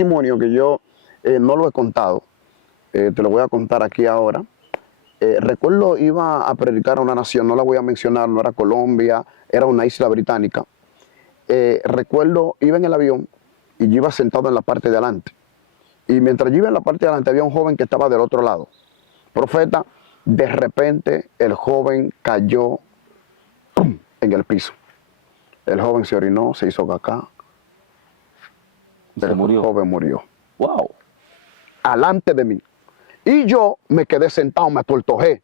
testimonio que yo no lo he contado, te lo voy a contar aquí ahora. Recuerdo, iba a predicar a una nación, no la voy a mencionar, no era Colombia, era una isla británica. Recuerdo, iba en el avión y yo iba sentado en la parte de adelante. Y mientras yo iba en la parte de adelante, había un joven que estaba del otro lado. Profeta, de repente el joven cayó, ¡pum!, en el piso. El joven se orinó, se hizo caca. El joven murió. Wow. Alante de mí. Y yo me quedé sentado, me atortojé.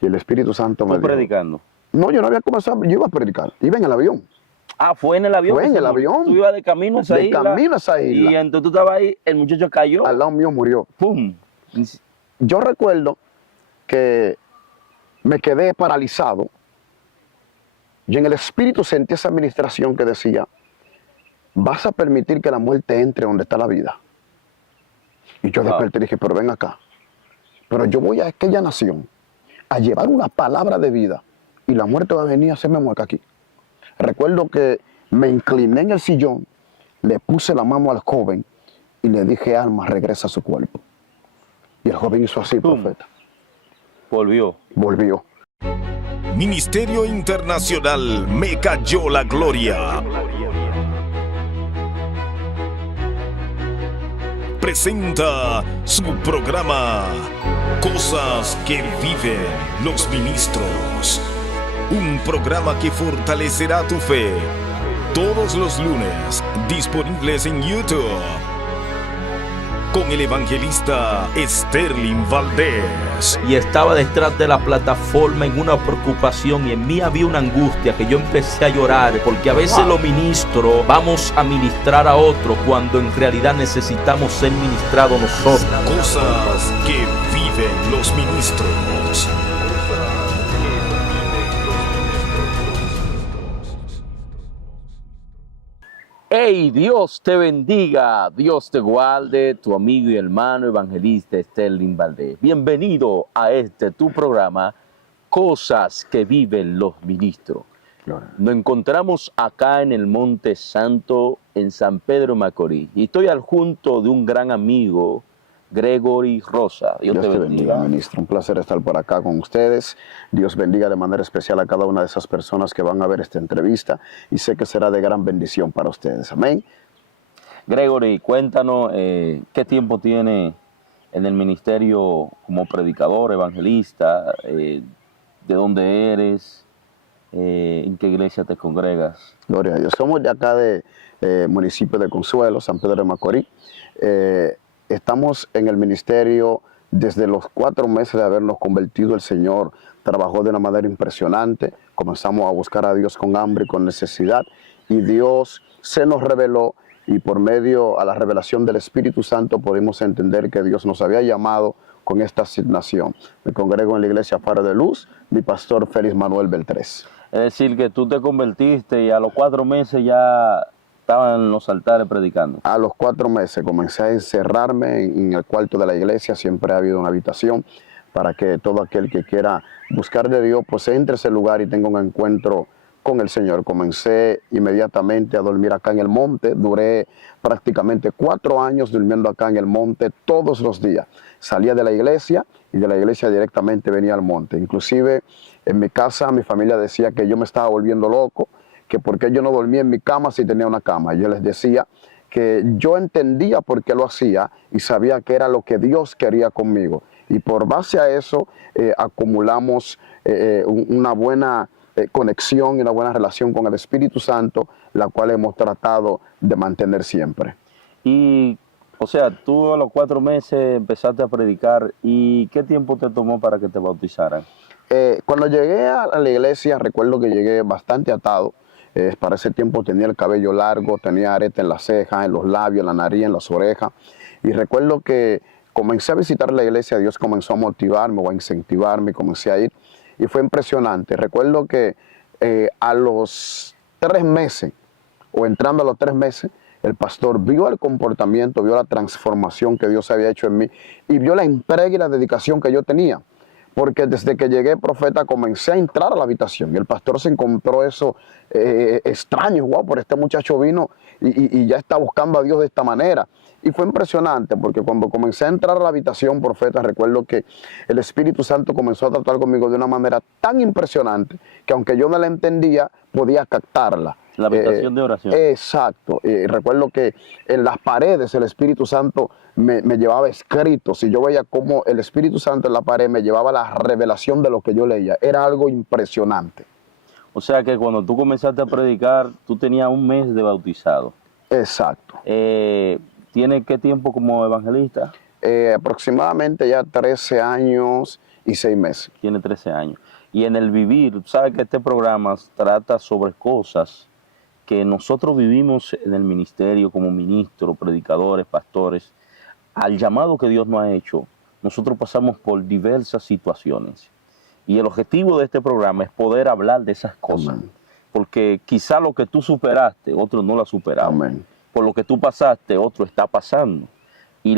Y el Espíritu Santo me dijo... predicando? No, yo no había comenzado, yo iba a predicar. Iba en el avión. Ah, fue en el avión. Fue en el avión. Tú ibas de camino a esa isla. De camino a esa isla. Y entonces tú estabas ahí, el muchacho cayó. Al lado mío murió. ¡Pum! Yo recuerdo que me quedé paralizado. Y en el Espíritu sentí esa administración que decía, vas a permitir que la muerte entre donde está la vida. Y yo desperté y dije, pero ven acá. Pero yo voy a aquella nación a llevar una palabra de vida y la muerte va a venir a hacerme mueca aquí. Recuerdo que me incliné en el sillón, le puse la mano al joven y le dije, alma, regresa a su cuerpo. Y el joven hizo así, profeta. Volvió. Volvió. Ministerio Internacional Me Cayó la Gloria presenta su programa Cosas que viven los ministros. Un programa que fortalecerá tu fe. Todos los lunes, disponibles en YouTube. Con el evangelista Sterling Valdés. Y estaba detrás de la plataforma en una preocupación y en mí había una angustia que yo empecé a llorar porque a veces los ministros vamos a ministrar a otro cuando en realidad necesitamos ser ministrados nosotros. Cosas que viven los ministros. Hey, Dios te bendiga, Dios te guarde, tu amigo y hermano evangelista Sterling Valdés. Bienvenido a tu programa, Cosas que viven los ministros. Nos encontramos acá en el Monte Santo, en San Pedro Macorís. Y estoy al junto de un gran amigo, Gregory Rosa. Dios te bendiga, ministro. Un placer estar por acá con ustedes. Dios bendiga de manera especial a cada una de esas personas que van a ver esta entrevista y sé que será de gran bendición para ustedes. Amén. Gregory, cuéntanos qué tiempo tiene en el ministerio como predicador, evangelista, de dónde eres, en qué iglesia te congregas. Gloria a Dios. Somos de acá de municipio de Consuelo, San Pedro de Macorís. Estamos en el ministerio desde los 4 meses de habernos convertido. El Señor trabajó de una manera impresionante. Comenzamos a buscar a Dios con hambre y con necesidad. Y Dios se nos reveló y por medio a la revelación del Espíritu Santo pudimos entender que Dios nos había llamado con esta asignación. Me congrego en la iglesia Faro de Luz, mi pastor Félix Manuel Beltrés. Es decir, que tú te convertiste y a los 4 meses ya estaban en los altares predicando. A los 4 meses comencé a encerrarme en el cuarto de la iglesia. Siempre ha habido una habitación para que todo aquel que quiera buscar de Dios pues entre a ese lugar y tenga un encuentro con el Señor. Comencé inmediatamente a dormir acá en el monte. Duré prácticamente 4 años durmiendo acá en el monte todos los días. Salía de la iglesia y de la iglesia directamente venía al monte. Inclusive en mi casa mi familia decía que yo me estaba volviendo loco, que por qué yo no dormía en mi cama si tenía una cama. Yo les decía que yo entendía por qué lo hacía y sabía que era lo que Dios quería conmigo. Y por base a eso acumulamos una buena conexión y una buena relación con el Espíritu Santo, la cual hemos tratado de mantener siempre. Y, o sea, tú a los 4 meses empezaste a predicar. ¿Y qué tiempo te tomó para que te bautizaran? Cuando llegué a la iglesia, recuerdo que llegué bastante atado. Para ese tiempo tenía el cabello largo, tenía arete en las cejas, en los labios, en la nariz, en las orejas. Y recuerdo que comencé a visitar la iglesia, Dios comenzó a motivarme o a incentivarme, comencé a ir. Y fue impresionante. Recuerdo que a los 3 meses, o entrando a los 3 meses, el pastor vio el comportamiento, vio la transformación que Dios había hecho en mí y vio la entrega y la dedicación que yo tenía. porque desde que llegué, profeta, comencé a entrar a la habitación y el pastor se encontró eso extraño, wow, pero este muchacho vino y ya está buscando a Dios de esta manera. Y fue impresionante porque cuando comencé a entrar a la habitación, profeta, recuerdo que el Espíritu Santo comenzó a tratar conmigo de una manera tan impresionante que aunque yo no la entendía, podía captarla. La habitación de oración. Exacto. Recuerdo que en las paredes el Espíritu Santo me llevaba escritos y yo veía cómo el Espíritu Santo en la pared me llevaba la revelación de lo que yo leía. Era algo impresionante. O sea que cuando tú comenzaste a predicar, tú tenías un mes de bautizado. Exacto. ¿Tienes qué tiempo como evangelista? Aproximadamente ya 13 años y 6 meses. Tiene 13 años. Y en el vivir, sabes que este programa trata sobre cosas que nosotros vivimos en el ministerio como ministros, predicadores, pastores. Al llamado que Dios nos ha hecho, nosotros pasamos por diversas situaciones. Y el objetivo de este programa es poder hablar de esas cosas. Amén. Porque quizá lo que tú superaste, otro no lo ha superado. Amén. Por lo que tú pasaste, otro está pasando. Y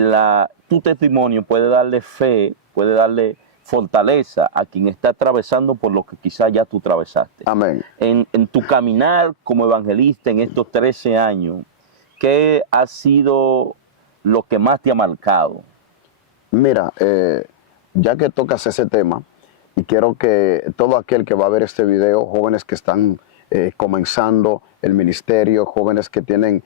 tu testimonio puede darle fe, puede darle fortaleza a quien está atravesando por lo que quizá ya tú atravesaste. Amén. En tu caminar como evangelista en estos 13 años, ¿qué ha sido lo que más te ha marcado? Mira, ya que tocas ese tema, y quiero que todo aquel que va a ver este video, jóvenes que están comenzando el ministerio, jóvenes que tienen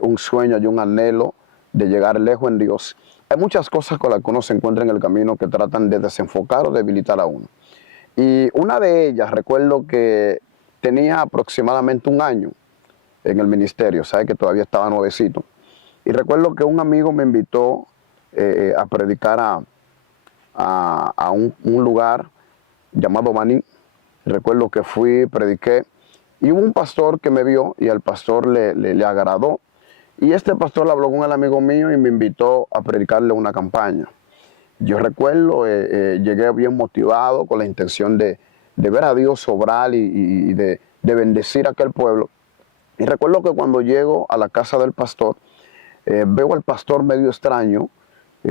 un sueño y un anhelo de llegar lejos en Dios, hay muchas cosas con las que uno se encuentra en el camino que tratan de desenfocar o debilitar a uno. Y una de ellas, recuerdo que tenía aproximadamente un año en el ministerio, sabe que todavía estaba nuevecito. Y recuerdo que un amigo me invitó a predicar a un lugar llamado Baní. Recuerdo que fui, prediqué, y hubo un pastor que me vio y al pastor le agradó. Y este pastor le habló con el amigo mío y me invitó a predicarle una campaña. Yo recuerdo, llegué bien motivado con la intención de ver a Dios obrar y de bendecir a aquel pueblo. Y recuerdo que cuando llego a la casa del pastor, veo al pastor medio extraño,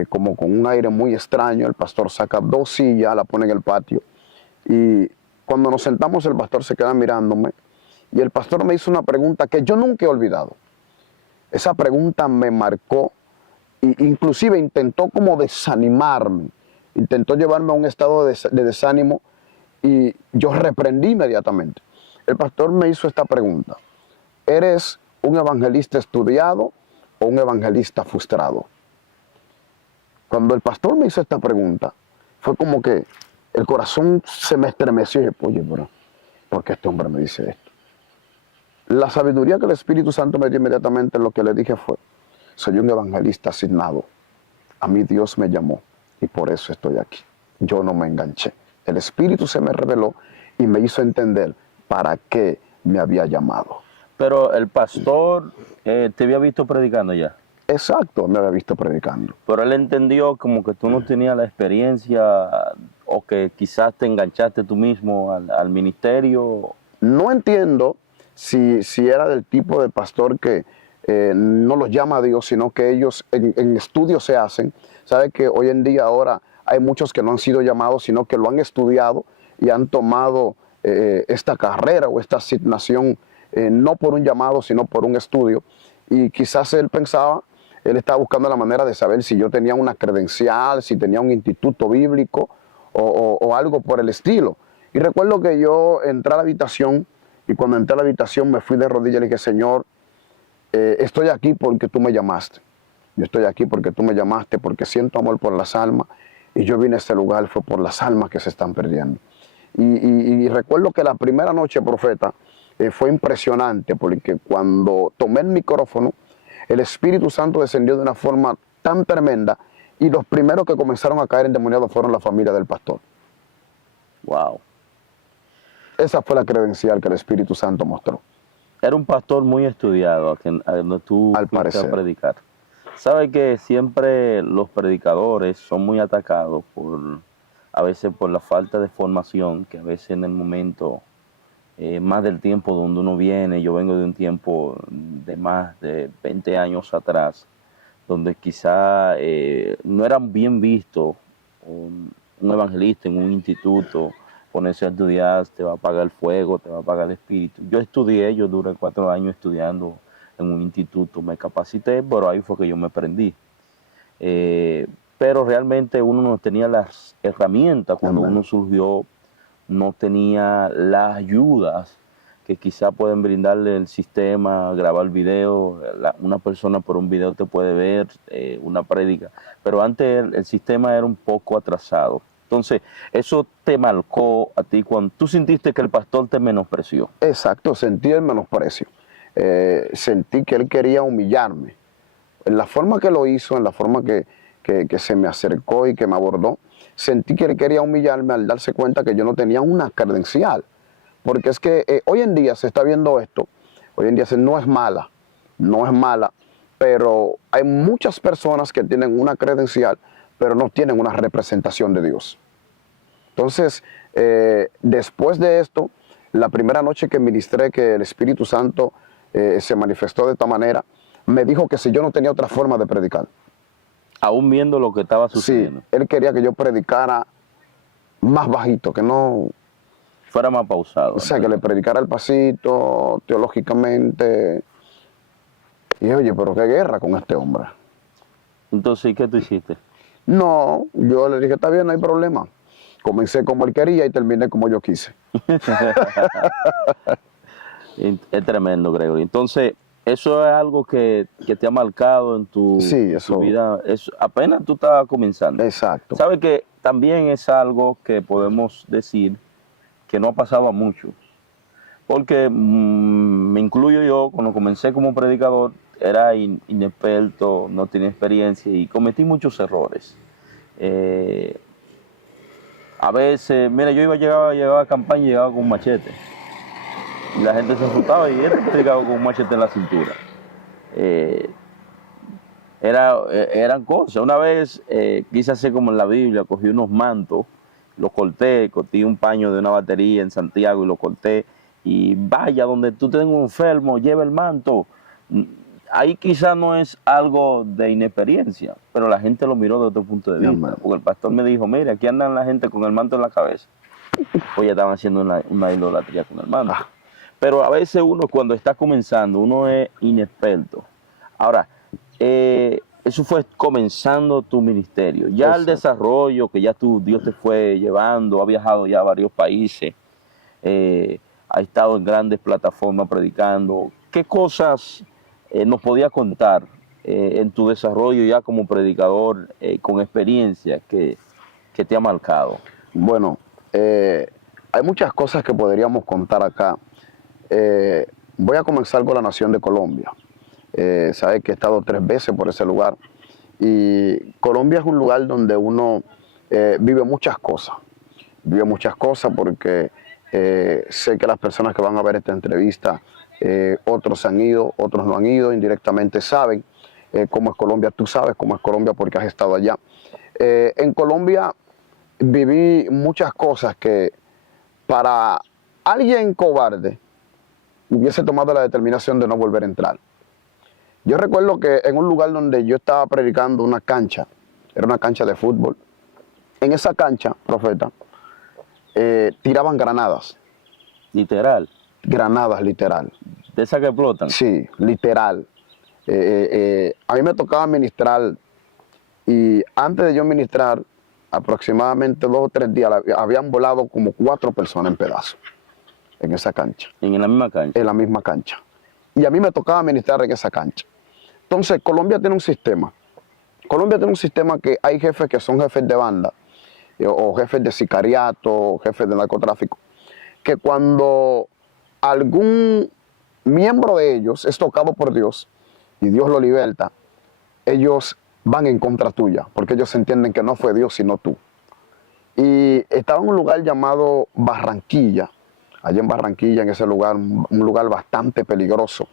como con un aire muy extraño. El pastor saca 2 sillas, la pone en el patio. Y cuando nos sentamos, el pastor se queda mirándome. Y el pastor me hizo una pregunta que yo nunca he olvidado. Esa pregunta me marcó e inclusive intentó como desanimarme. Intentó llevarme a un estado de desánimo y yo reprendí inmediatamente. El pastor me hizo esta pregunta: ¿eres un evangelista estudiado o un evangelista frustrado? Cuando el pastor me hizo esta pregunta, fue como que el corazón se me estremeció y dije, oye, pero ¿por qué este hombre me dice esto? La sabiduría que el Espíritu Santo me dio inmediatamente, lo que le dije fue: soy un evangelista asignado. A mí Dios me llamó y por eso estoy aquí. Yo no me enganché. El Espíritu se me reveló y me hizo entender para qué me había llamado. Pero el pastor te había visto predicando ya. Exacto, me había visto predicando. Pero él entendió como que tú no tenías la experiencia o que quizás te enganchaste tú mismo al ministerio. No entiendo si era del tipo de pastor que no los llama a Dios, sino que ellos en estudios se hacen. Sabe que hoy en día ahora hay muchos que no han sido llamados, sino que lo han estudiado y han tomado esta carrera o esta asignación no por un llamado, sino por un estudio. Y quizás él estaba buscando la manera de saber si yo tenía una credencial, si tenía un instituto bíblico o algo por el estilo. Y recuerdo que yo entré a la habitación y cuando entré a la habitación me fui de rodillas y le dije: Señor, estoy aquí porque tú me llamaste. Yo estoy aquí porque tú me llamaste, porque siento amor por las almas y yo vine a este lugar fue por las almas que se están perdiendo. Y recuerdo que la primera noche, profeta, fue impresionante porque cuando tomé el micrófono, el Espíritu Santo descendió de una forma tan tremenda y los primeros que comenzaron a caer endemoniados fueron la familia del pastor. Wow. Esa fue la credencial que el Espíritu Santo mostró. Era un pastor muy estudiado a donde tú fuiste a predicar. Sabes que siempre los predicadores son muy atacados a veces por la falta de formación, que a veces en el momento, más del tiempo donde uno viene, yo vengo de un tiempo de más de 20 años atrás, donde quizá no eran bien vistos un evangelista en un instituto, ponerse a estudiar, te va a apagar el fuego, te va a apagar el espíritu. Yo duré 4 años estudiando en un instituto, me capacité, pero ahí fue que yo me prendí. Pero realmente uno no tenía las herramientas cuando Amén. uno surgió, no tenía las ayudas que quizá pueden brindarle el sistema, grabar video, una persona por un video te puede ver, una prédica, pero antes el sistema era un poco atrasado. Entonces, eso te marcó a ti cuando tú sentiste que el pastor te menospreció. Exacto, sentí el menosprecio. Sentí que él quería humillarme. En la forma que lo hizo, en la forma que se me acercó y que me abordó, sentí que él quería humillarme al darse cuenta que yo no tenía una credencial. Porque es que hoy en día se está viendo esto, hoy en día no es mala, pero hay muchas personas que tienen una credencial, pero no tienen una representación de Dios. Entonces, después de esto, la primera noche que ministré, que el Espíritu Santo se manifestó de esta manera, me dijo que si yo no tenía otra forma de predicar. Aún viendo lo que estaba Sí, sucediendo. él quería que yo predicara más bajito, que no... Fuera más pausado. O sea, que le predicara el pasito, teológicamente. Y oye, pero qué guerra con este hombre. Entonces, ¿qué tú hiciste? No, yo le dije, está bien, no hay problema. Comencé como él quería y terminé como yo quise. Es tremendo, Gregory. Entonces, eso es algo que te ha marcado en tu, Sí, eso. tu vida. Apenas tú estabas comenzando. Exacto. ¿Sabes que también es algo que podemos decir que no ha pasado a muchos? Porque me incluyo yo, cuando comencé como predicador, era inexperto, no tenía experiencia y cometí muchos errores. A veces, mira, yo llegaba a campaña y llegaba con un machete. Y la gente se asustaba y predicaba con un machete en la cintura. Eran cosas. Una vez quise hacer como en la Biblia, cogí unos mantos, los corté, cogí un paño de una batería en Santiago y lo corté. Y vaya, donde tú tengas un enfermo, lleva el manto. Ahí quizás no es algo de inexperiencia, pero la gente lo miró desde otro punto de vista. Porque el pastor me dijo, mira, aquí andan la gente con el manto en la cabeza. Pues ya estaban haciendo una idolatría con el manto. Pero a veces uno cuando está comenzando, uno es inexperto. Ahora, eso fue comenzando tu ministerio. Ya el desarrollo que ya Dios te fue llevando, ha viajado ya a varios países, ha estado en grandes plataformas predicando. ¿Qué cosas nos podía contar en tu desarrollo ya como predicador con experiencia que te ha marcado? Bueno, hay muchas cosas que podríamos contar acá. Voy a comenzar con la nación de Colombia. Sabes que he estado 3 veces por ese lugar y Colombia es un lugar donde uno vive muchas cosas. Vive muchas cosas porque sé que las personas que van a ver esta entrevista, otros han ido, otros no han ido, indirectamente saben cómo es Colombia. Tú sabes cómo es Colombia porque has estado allá. En Colombia viví muchas cosas que para alguien cobarde hubiese tomado la determinación de no volver a entrar. Yo recuerdo que en un lugar donde yo estaba predicando una cancha, era una cancha de fútbol, en esa cancha, profeta, tiraban granadas. Literal. Granadas, literal. ¿De esas que explotan? Sí, literal. A mí me tocaba ministrar y antes de yo ministrar, aproximadamente 2 o 3 días, habían volado como 4 personas en pedazos en esa cancha. ¿En la misma cancha? En la misma cancha. Y a mí me tocaba ministrar en esa cancha. Entonces, Colombia tiene un sistema. Colombia tiene un sistema que hay jefes que son jefes de banda, o jefes de sicariato, o jefes de narcotráfico, que cuando algún miembro de ellos es tocado por Dios y Dios lo liberta, ellos van en contra tuya, porque ellos entienden que no fue Dios sino tú. Y estaba en un lugar llamado Barranquilla, allá en Barranquilla, en ese lugar, un lugar bastante peligroso.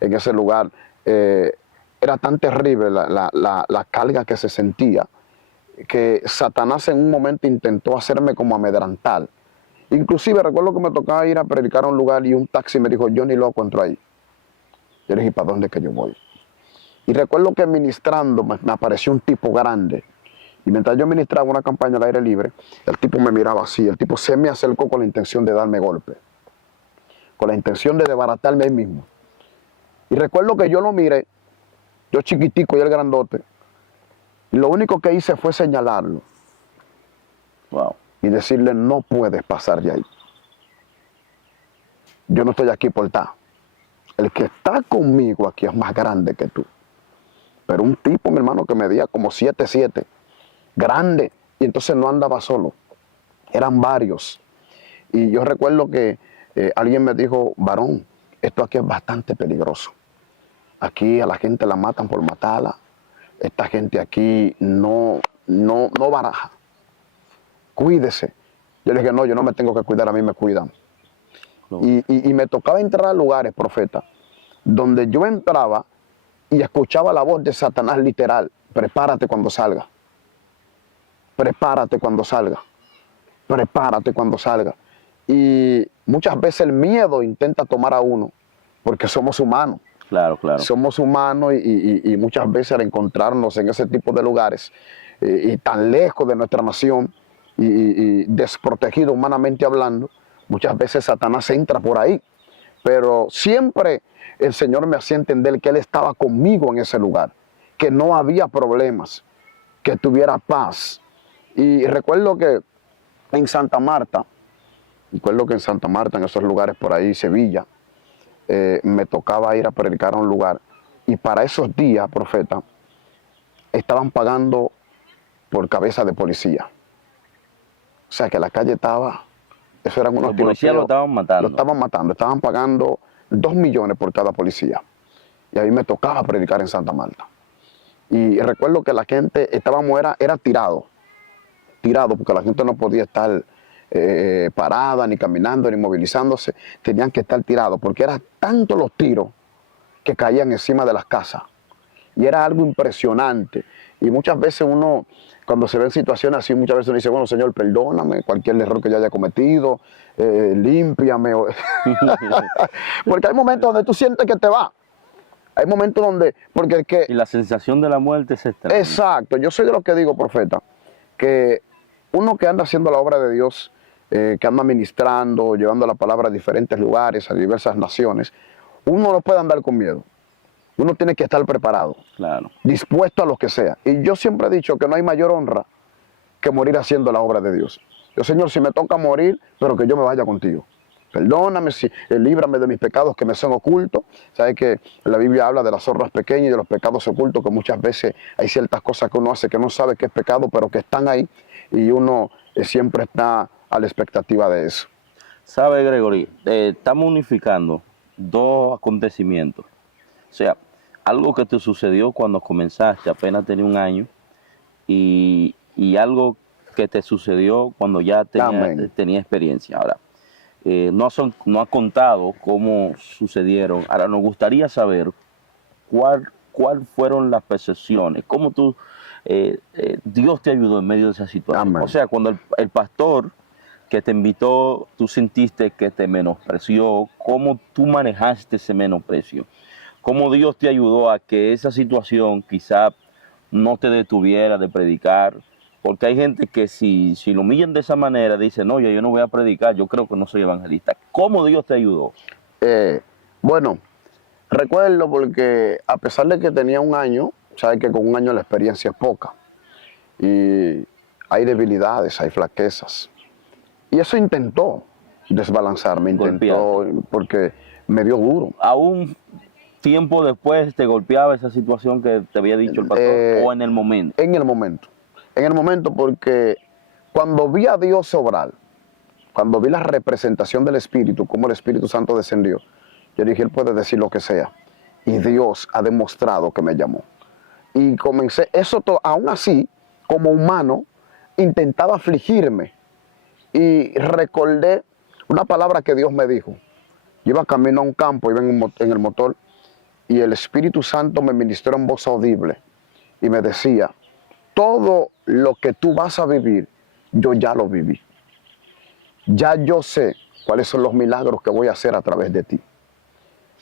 En ese lugar era tan terrible la carga que se sentía, que Satanás en un momento intentó hacerme como amedrentar. Inclusive recuerdo que me tocaba ir a predicar a un lugar y un taxi me dijo, yo ni loco entro ahí. Yo le dije, ¿para dónde es que yo voy? Y recuerdo que ministrando me apareció un tipo grande. Y mientras yo ministraba una campaña al aire libre, el tipo me miraba así, el tipo se me acercó con la intención de darme golpe, con la intención de desbaratarme ahí mismo. Y recuerdo que yo lo miré, yo chiquitico y él grandote, y lo único que hice fue señalarlo. Wow. Y decirle, no puedes pasar de ahí. Yo no estoy aquí por estar. El que está conmigo aquí es más grande que tú. Pero un tipo, mi hermano, que medía como 7'7", grande, y entonces no andaba solo. Eran varios. Y yo recuerdo que alguien me dijo, varón, esto aquí es bastante peligroso. Aquí a la gente la matan por matarla. Esta gente aquí no baraja. Cuídese. Yo le dije, no, yo no me tengo que cuidar, a mí me cuidan. No. Y me tocaba entrar a lugares, profeta, donde yo entraba y escuchaba la voz de Satanás literal. Prepárate cuando salga. Prepárate cuando salga. Prepárate cuando salga. Y muchas veces el miedo intenta tomar a uno, porque somos humanos. Claro, claro. Somos humanos y muchas veces al encontrarnos en ese tipo de lugares y tan lejos de nuestra nación y desprotegido humanamente hablando, muchas veces Satanás entra por ahí. Pero siempre el Señor me hacía entender que Él estaba conmigo en ese lugar, que no había problemas, que tuviera paz. Y recuerdo que en Santa Marta, en esos lugares por ahí, Sevilla, me tocaba ir a predicar a un lugar. Y para esos días, profeta, estaban pagando por cabeza de policía. O sea que la calle estaba, eso eran unos tiroteos. Los policías lo estaban matando. Lo estaban matando, estaban pagando 2 millones por cada policía. Y ahí me tocaba predicar en Santa Marta. Y recuerdo que la gente era tirado, porque la gente no podía estar parada, ni caminando, ni movilizándose. Tenían que estar tirados, porque eran tantos los tiros que caían encima de las casas. Y era algo impresionante. Y muchas veces uno, cuando se ve en situaciones así, muchas veces uno dice, bueno, Señor, perdóname, cualquier error que yo haya cometido, límpiame. Porque hay momentos donde tú sientes que te va. Hay momentos donde, porque y la sensación de la muerte es extraña. Exacto. Yo soy de los que digo, profeta, que uno que anda haciendo la obra de Dios, que anda ministrando, llevando la palabra a diferentes lugares, a diversas naciones, uno no puede andar con miedo. Uno tiene que estar preparado, claro, dispuesto a lo que sea. Y yo siempre he dicho que no hay mayor honra que morir haciendo la obra de Dios. Yo, Señor, si me toca morir, pero que yo me vaya contigo. Perdóname, líbrame de mis pecados que me son ocultos. Sabes que la Biblia habla de las zorras pequeñas y de los pecados ocultos, que muchas veces hay ciertas cosas que uno hace que no sabe que es pecado, pero que están ahí, y uno siempre está a la expectativa de eso. ¿Sabe, Gregory? Estamos unificando dos acontecimientos. O sea, algo que te sucedió cuando comenzaste, apenas tenía 1 año, y algo que te sucedió cuando ya tenía experiencia. Ahora, no ha contado cómo sucedieron. Ahora, nos gustaría saber cuál fueron las percepciones, cómo Dios te ayudó en medio de esa situación. Amén. O sea, cuando el pastor que te invitó, tú sentiste que te menospreció, ¿cómo tú manejaste ese menosprecio? ¿Cómo Dios te ayudó a que esa situación quizá no te detuviera de predicar? Porque hay gente que si lo humillan de esa manera, dice, no, yo no voy a predicar, yo creo que no soy evangelista. ¿Cómo Dios te ayudó? Bueno, recuerdo porque a pesar de que tenía 1 año, sabes que con 1 año la experiencia es poca. Y hay debilidades, hay flaquezas. Y eso intentó desbalanzarme, porque me dio duro. Aún tiempo después te golpeaba esa situación que te había dicho el pastor, o en el momento. En el momento, porque cuando vi a Dios obrar, cuando vi la representación del Espíritu, cómo el Espíritu Santo descendió, yo dije, Él puede decir lo que sea. Y Dios ha demostrado que me llamó. Y comencé, aún así, como humano, intentaba afligirme. Y recordé una palabra que Dios me dijo. Yo iba camino a un campo, iba en el motor, y el Espíritu Santo me ministró en voz audible y me decía, todo lo que tú vas a vivir, yo ya lo viví. Ya yo sé cuáles son los milagros que voy a hacer a través de ti.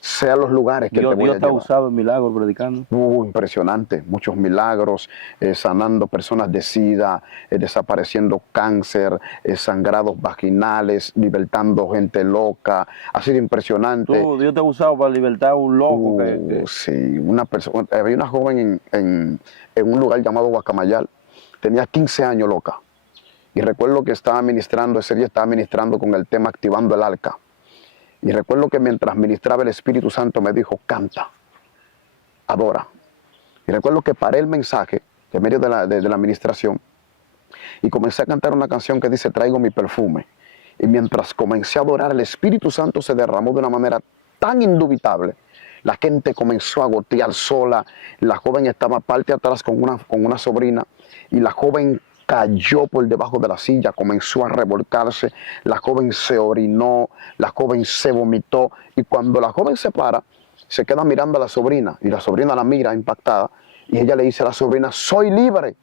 sea los lugares que te voy Dios a te ha llevar. usado en milagros predicando. Impresionante, muchos milagros, sanando personas de SIDA, desapareciendo cáncer, sangrados vaginales, libertando gente loca. Ha sido impresionante. Dios te ha usado para libertar a un loco Sí, había una joven en un lugar llamado Guacamayal, tenía 15 años loca. Y recuerdo que ese día estaba ministrando con el tema Activando el Arca. Y recuerdo que mientras ministraba el Espíritu Santo me dijo, canta, adora. Y recuerdo que paré el mensaje en medio de la administración y comencé a cantar una canción que dice, traigo mi perfume. Y mientras comencé a adorar, el Espíritu Santo se derramó de una manera tan indubitable. La gente comenzó a gotear sola. La joven estaba parte atrás con una sobrina y la joven cayó por debajo de la silla, comenzó a revolcarse, la joven se orinó, la joven se vomitó y cuando la joven se para, se queda mirando a la sobrina y la sobrina la mira impactada y ella le dice a la sobrina, soy libre.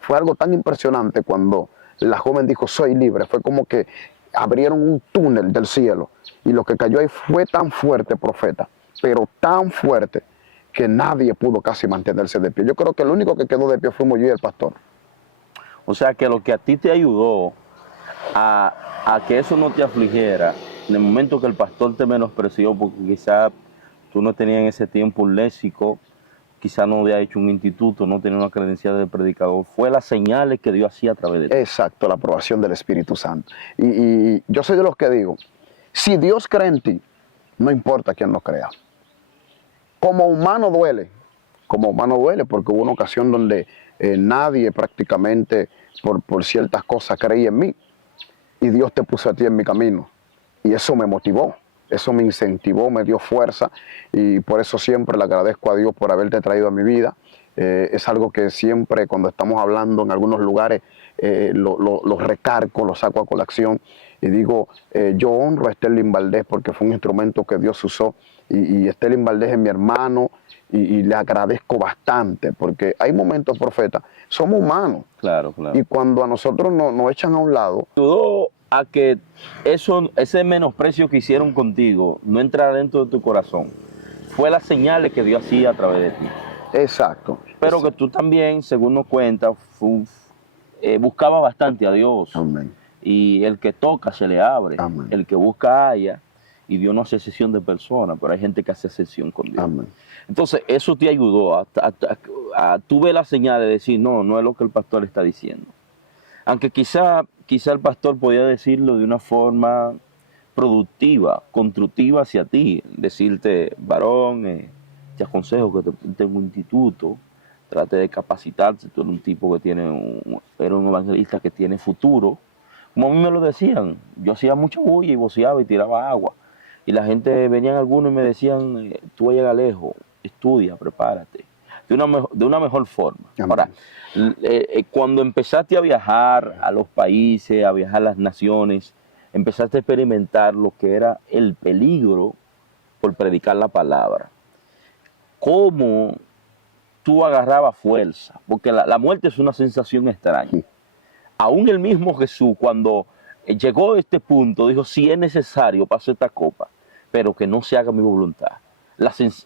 Fue algo tan impresionante cuando la joven dijo, soy libre, fue como que abrieron un túnel del cielo y lo que cayó ahí fue tan fuerte, profeta, pero tan fuerte que nadie pudo casi mantenerse de pie. Yo creo que el único que quedó de pie fuimos yo y el pastor. O sea que lo que a ti te ayudó a que eso no te afligiera, en el momento que el pastor te menospreció, porque quizás tú no tenías en ese tiempo un léxico, quizás no había hecho un instituto, no tenía una credencial de predicador, fue las señales que Dios hacía a través de ti. Exacto, la aprobación del Espíritu Santo. Y yo soy de los que digo, si Dios cree en ti, no importa quién no crea. Como humano duele, porque hubo una ocasión donde nadie prácticamente por ciertas cosas creía en mí y Dios te puso a ti en mi camino y eso me motivó, eso me incentivó, me dio fuerza y por eso siempre le agradezco a Dios por haberte traído a mi vida. Es algo que siempre cuando estamos hablando en algunos lugares lo recargo, lo saco a colación y digo, yo honro a Sterling Valdés porque fue un instrumento que Dios usó y Sterling Valdés es mi hermano y le agradezco bastante porque hay momentos, profeta, somos humanos. Claro, claro. Y cuando a nosotros nos echan a un lado. Ayudó a que ese menosprecio que hicieron contigo no entrara dentro de tu corazón. Fue las señales que Dios hacía a través de ti. Exacto. Pero que tú también, según nos cuentas, buscaba bastante a Dios. Amén. Y el que toca se le abre. Amén. El que busca halla. Y Dios no hace excepción de personas, pero hay gente que hace excepción con Dios. Amén. Entonces, eso te ayudó a tú ver la señal de decir, no es lo que el pastor está diciendo. Aunque quizá el pastor podía decirlo de una forma productiva, constructiva hacia ti. Decirte, varón, te aconsejo que te ponte en un instituto, trate de capacitarse. Tú eres un tipo que era un evangelista que tiene futuro. Como a mí me lo decían, yo hacía mucha bulla y voceaba y tiraba agua. Y la gente, venían algunos y me decían, tú vas a llegar lejos, estudia, prepárate. De una mejor forma. Amén. Ahora, cuando empezaste a viajar a los países, a viajar a las naciones, empezaste a experimentar lo que era el peligro por predicar la palabra. ¿Cómo tú agarrabas fuerza? Porque la muerte es una sensación extraña. Aún el mismo Jesús, cuando llegó a este punto, dijo, si es necesario, paso esta copa, pero que no se haga mi voluntad.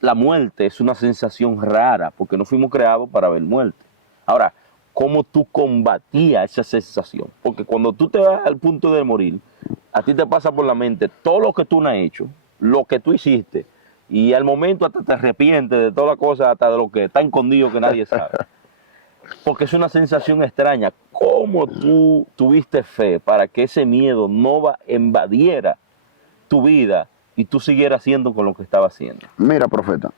La muerte es una sensación rara, porque no fuimos creados para ver muerte. Ahora, ¿cómo tú combatías esa sensación? Porque cuando tú te vas al punto de morir, a ti te pasa por la mente todo lo que tú no has hecho, lo que tú hiciste, y al momento hasta te arrepientes de toda la cosa, hasta de lo que está escondido que nadie sabe. Porque es una sensación extraña. ¿Cómo tú tuviste fe para que ese miedo no invadiera tu vida y tú siguieras haciendo con lo que estaba haciendo? Mira, profeta,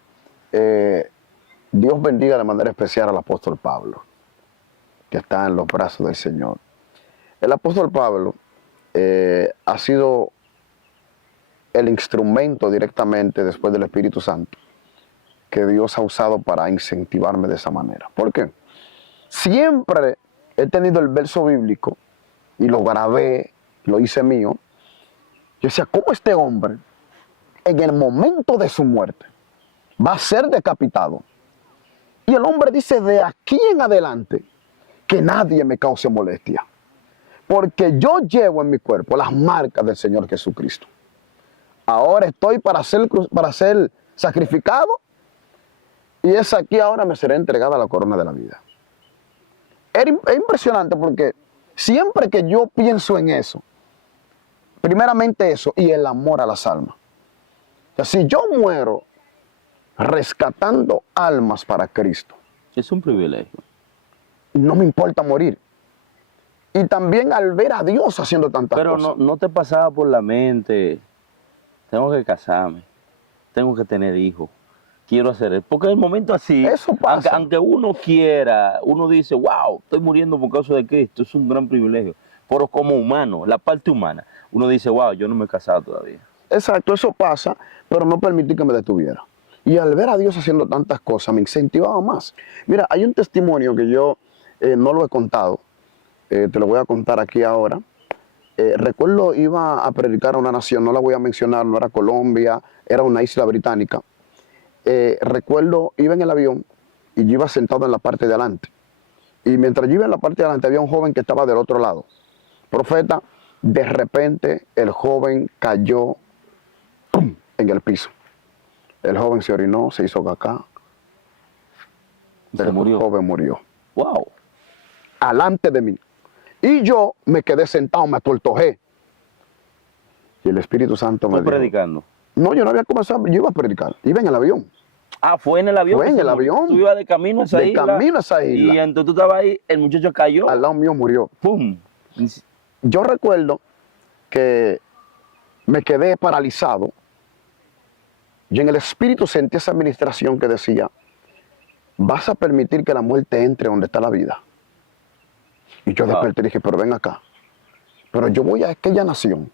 Dios bendiga de manera especial al apóstol Pablo, que está en los brazos del Señor. El apóstol Pablo ha sido el instrumento directamente después del Espíritu Santo que Dios ha usado para incentivarme de esa manera. ¿Por qué? Siempre he tenido el verso bíblico y lo grabé, lo hice mío. Yo decía, ¿cómo este hombre en el momento de su muerte va a ser decapitado? Y el hombre dice, de aquí en adelante, que nadie me cause molestia, porque yo llevo en mi cuerpo las marcas del Señor Jesucristo. Ahora estoy para ser sacrificado y es aquí ahora me será entregada la corona de la vida. Es impresionante porque siempre que yo pienso en eso, primeramente eso y el amor a las almas. O sea, si yo muero rescatando almas para Cristo, Es un privilegio. no me importa morir. Y también al ver a Dios haciendo tantas Pero cosas. no te pasaba por la mente, tengo que casarme, tengo que tener hijos, quiero hacer eso. Porque en el momento así, Eso pasa. aunque uno quiera, uno dice, wow, estoy muriendo por causa de Cristo, es un gran privilegio. Pero como humano, la parte humana, uno dice, wow, yo no me he casado todavía. Exacto, eso pasa, pero no permití que me detuviera. Y al ver a Dios haciendo tantas cosas, me incentivaba más. Mira, hay un testimonio que yo no lo he contado, te lo voy a contar aquí ahora. Recuerdo, iba a predicar a una nación, no la voy a mencionar, no era Colombia, era una isla británica. Recuerdo, iba en el avión y yo iba sentado en la parte de adelante. Y mientras yo iba en la parte de adelante, había un joven que estaba del otro lado. Profeta, de repente el joven cayó ¡pum!, en el piso. El joven se orinó, se hizo caca. Se murió. El joven murió. Wow. Alante de mí. Y yo me quedé sentado, me atortojé. Y el Espíritu Santo me ¿Tú dijo, predicando? no, yo no había comenzado, yo iba a predicar, iba en el avión. Ah, fue en el avión. Fue que en se el murió. avión. Tú ibas de camino a esa De isla. camino a esa isla. Y entonces tú estabas ahí, el muchacho cayó. Al lado mío murió. ¡Pum! Yo recuerdo que me quedé paralizado. Y en el Espíritu sentí esa administración que decía, vas a permitir que la muerte entre donde está la vida. Y yo desperté y dije, pero ven acá. Pero yo voy a aquella nación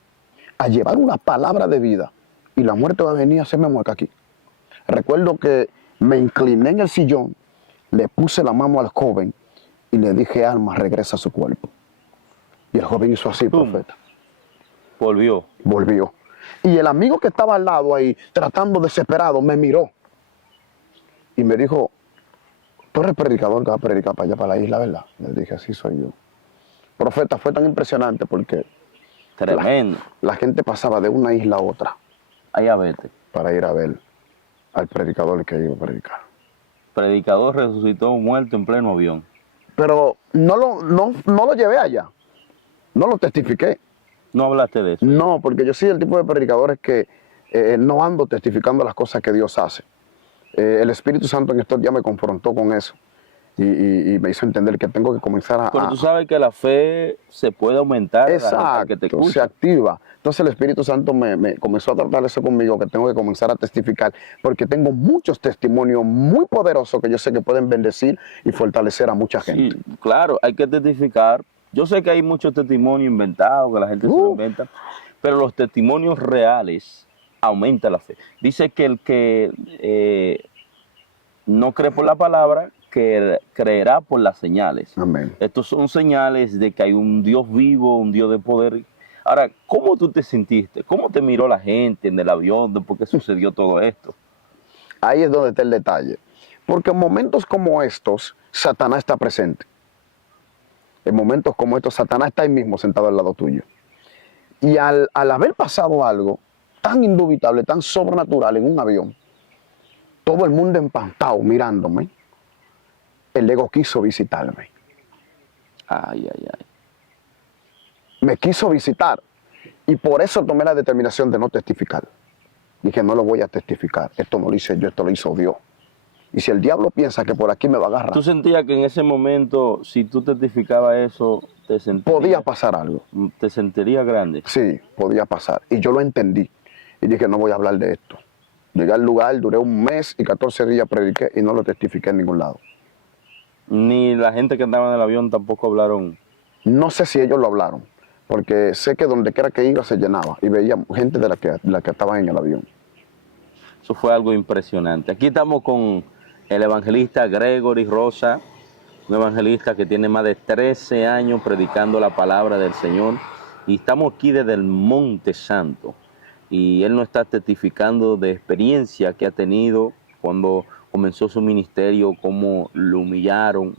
a llevar una palabra de vida y la muerte va a venir a hacerme mueca aquí. Recuerdo que me incliné en el sillón, le puse la mano al joven y le dije, alma, regresa a su cuerpo. Y el joven hizo así, ¡Pum! profeta. Volvió. Volvió. Y el amigo que estaba al lado ahí, tratando desesperado, me miró y me dijo, tú eres predicador que va a predicar para allá, para la isla, ¿verdad? Le dije, así soy yo. Profeta, fue tan impresionante porque Tremendo. la gente pasaba de una isla a otra Allá vete. para ir a ver al predicador que iba a predicar. Predicador resucitó muerto en pleno avión. Pero no lo llevé allá, no lo testifiqué. No hablaste de eso. No, porque yo soy el tipo de predicadores que no ando testificando las cosas que Dios hace. El Espíritu Santo en estos días me confrontó con eso y me hizo entender que tengo que comenzar a... Pero tú sabes que la fe se puede aumentar. a la gente que te Exacto, escucha. se activa. Entonces el Espíritu Santo me comenzó a tratar eso conmigo, que tengo que comenzar a testificar, porque tengo muchos testimonios muy poderosos que yo sé que pueden bendecir y fortalecer a mucha gente. Sí, claro, hay que testificar. Yo sé que hay muchos testimonios inventados, que la gente se lo inventa, pero los testimonios reales aumentan la fe. Dice que el que no cree por la palabra, que creerá por las señales. Amén. Estos son señales de que hay un Dios vivo, un Dios de poder. Ahora, ¿cómo tú te sentiste? ¿Cómo te miró la gente en el avión después que sucedió todo esto? Ahí es donde está el detalle. Porque en momentos como estos, Satanás está presente. En momentos como estos, Satanás está ahí mismo sentado al lado tuyo. Y al haber pasado algo tan indubitable, tan sobrenatural en un avión, todo el mundo empantado mirándome, el ego quiso visitarme. Ay, ay, ay. Me quiso visitar y por eso tomé la determinación de no testificar. Dije, no lo voy a testificar, esto no lo hice yo, esto lo hizo Dios. Y si el diablo piensa que por aquí me va a agarrar, ¿Tú sentías que en ese momento, si tú testificabas eso, podía pasar algo. te sentirías grande? Sí, podía pasar. Y yo lo entendí. Y dije, no voy a hablar de esto. Llegué al lugar, duré un mes y 14 días prediqué y no lo testifiqué en ningún lado. Ni la gente que andaba en el avión tampoco hablaron. No sé si ellos lo hablaron, porque sé que donde quiera que iba se llenaba y veía gente de la que estaba en el avión. Eso fue algo impresionante. Aquí estamos con el evangelista Gregory Rosa, un evangelista que tiene más de 13 años predicando la palabra del Señor. Y estamos aquí desde el Monte Santo. Y él nos está testificando de experiencia que ha tenido cuando comenzó su ministerio, cómo lo humillaron,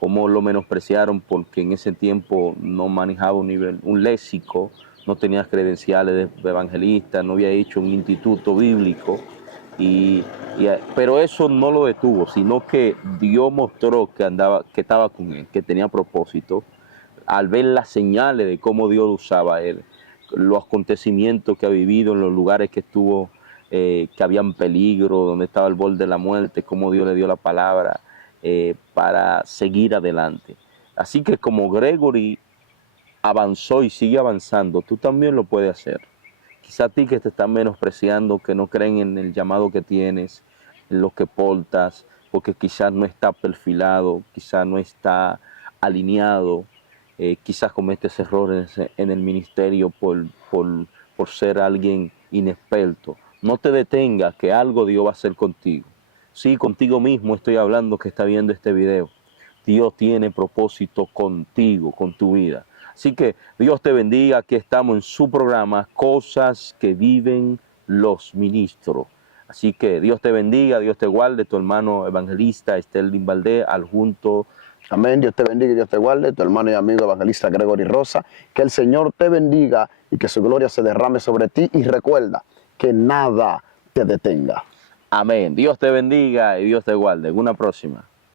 cómo lo menospreciaron, porque en ese tiempo no manejaba un léxico, no tenías credenciales de evangelista, no había hecho un instituto bíblico, pero eso no lo detuvo, sino que Dios mostró que estaba con él, que tenía propósito, al ver las señales de cómo Dios lo usaba a él, los acontecimientos que ha vivido en los lugares que estuvo, que habían peligro, donde estaba al borde de la muerte, cómo Dios le dio la palabra para seguir adelante. Así que como Gregory avanzó y sigue avanzando, tú también lo puedes hacer. Quizá a ti que te están menospreciando, que no creen en el llamado que tienes, en lo que portas, porque quizás no está perfilado, quizás no está alineado, quizás cometes errores en el ministerio por ser alguien inexperto. No te detengas, que algo Dios va a hacer contigo. Sí, contigo mismo estoy hablando, que está viendo este video. Dios tiene propósito contigo, con tu vida. Así que Dios te bendiga. Aquí estamos en su programa, Cosas que Viven los Ministros. Así que Dios te bendiga, Dios te guarde. Tu hermano evangelista Sterling Valdés, al junto. Amén. Dios te bendiga y Dios te guarde. Tu hermano y amigo evangelista Gregory Rosa. Que el Señor te bendiga y que su gloria se derrame sobre ti. Y recuerda que nada te detenga. Amén. Dios te bendiga y Dios te guarde. En una próxima.